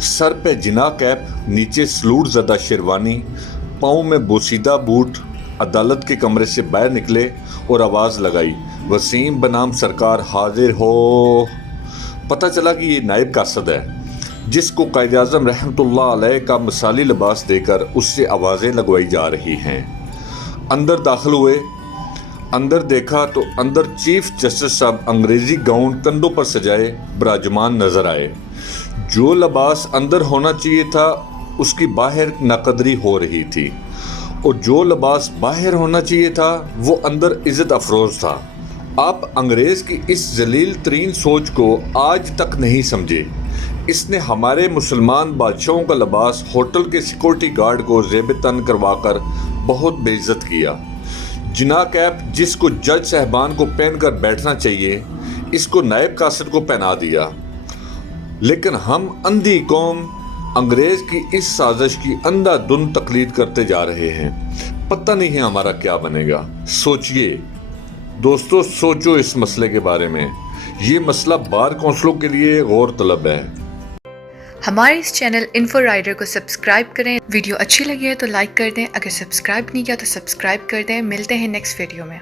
Sir पे जिना cap, नीचे स्लूट ज़दा शेरवानी, पाँव में बोसीदा बूट, अदालत के कमरे से बाहर निकले और आवाज़ लगाई, वसीम बनाम सरकार हाजिर हो। पता चला कि ये नायब कासद है, जिसको कायद-ए-आज़म रहमतुल्लाह अलैह का मिसाली लिबास देकर उससे आवाज़ें लगवाई जा रही हैं। अंदर दाखिल हुए। अंदर देखा तो अंदर चीफ जस्टिस साहब अंग्रेज़ी गाउन कंधों पर सजाए विराजमान नज़र आए। जो लिबास अंदर होना चाहिए था उसकी बाहर नाकदरी हो रही थी, और जो लिबास बाहर होना चाहिए था वो अंदर इज़्ज़त अफरोज़ था। आप अंग्रेज़ की इस जलील तरीन सोच को आज तक नहीं समझे। इसने हमारे मुसलमान बादशाहों का लिबास होटल के सिक्योरिटी गार्ड को ज़ेब तन करवा कर बहुत बेइज्जत किया। जिना कैप जिसको जज साहबान को पहन कर बैठना चाहिए, इसको नायब कासद को पहना दिया। लेकिन हम अंधी कौम अंग्रेज़ की इस साजिश की अंधाधुंध तकलीद करते जा रहे हैं। पता नहीं है हमारा क्या बनेगा। सोचिए दोस्तों, सोचो इस मसले के बारे में। ये मसला बार कौंसलों के लिए गौर तलब है। हमारे इस चैनल इन्फो राइडर को सब्सक्राइब करें। वीडियो अच्छी लगी है तो लाइक कर दें, अगर सब्सक्राइब नहीं किया तो सब्सक्राइब कर दें। मिलते हैं नेक्स्ट वीडियो में।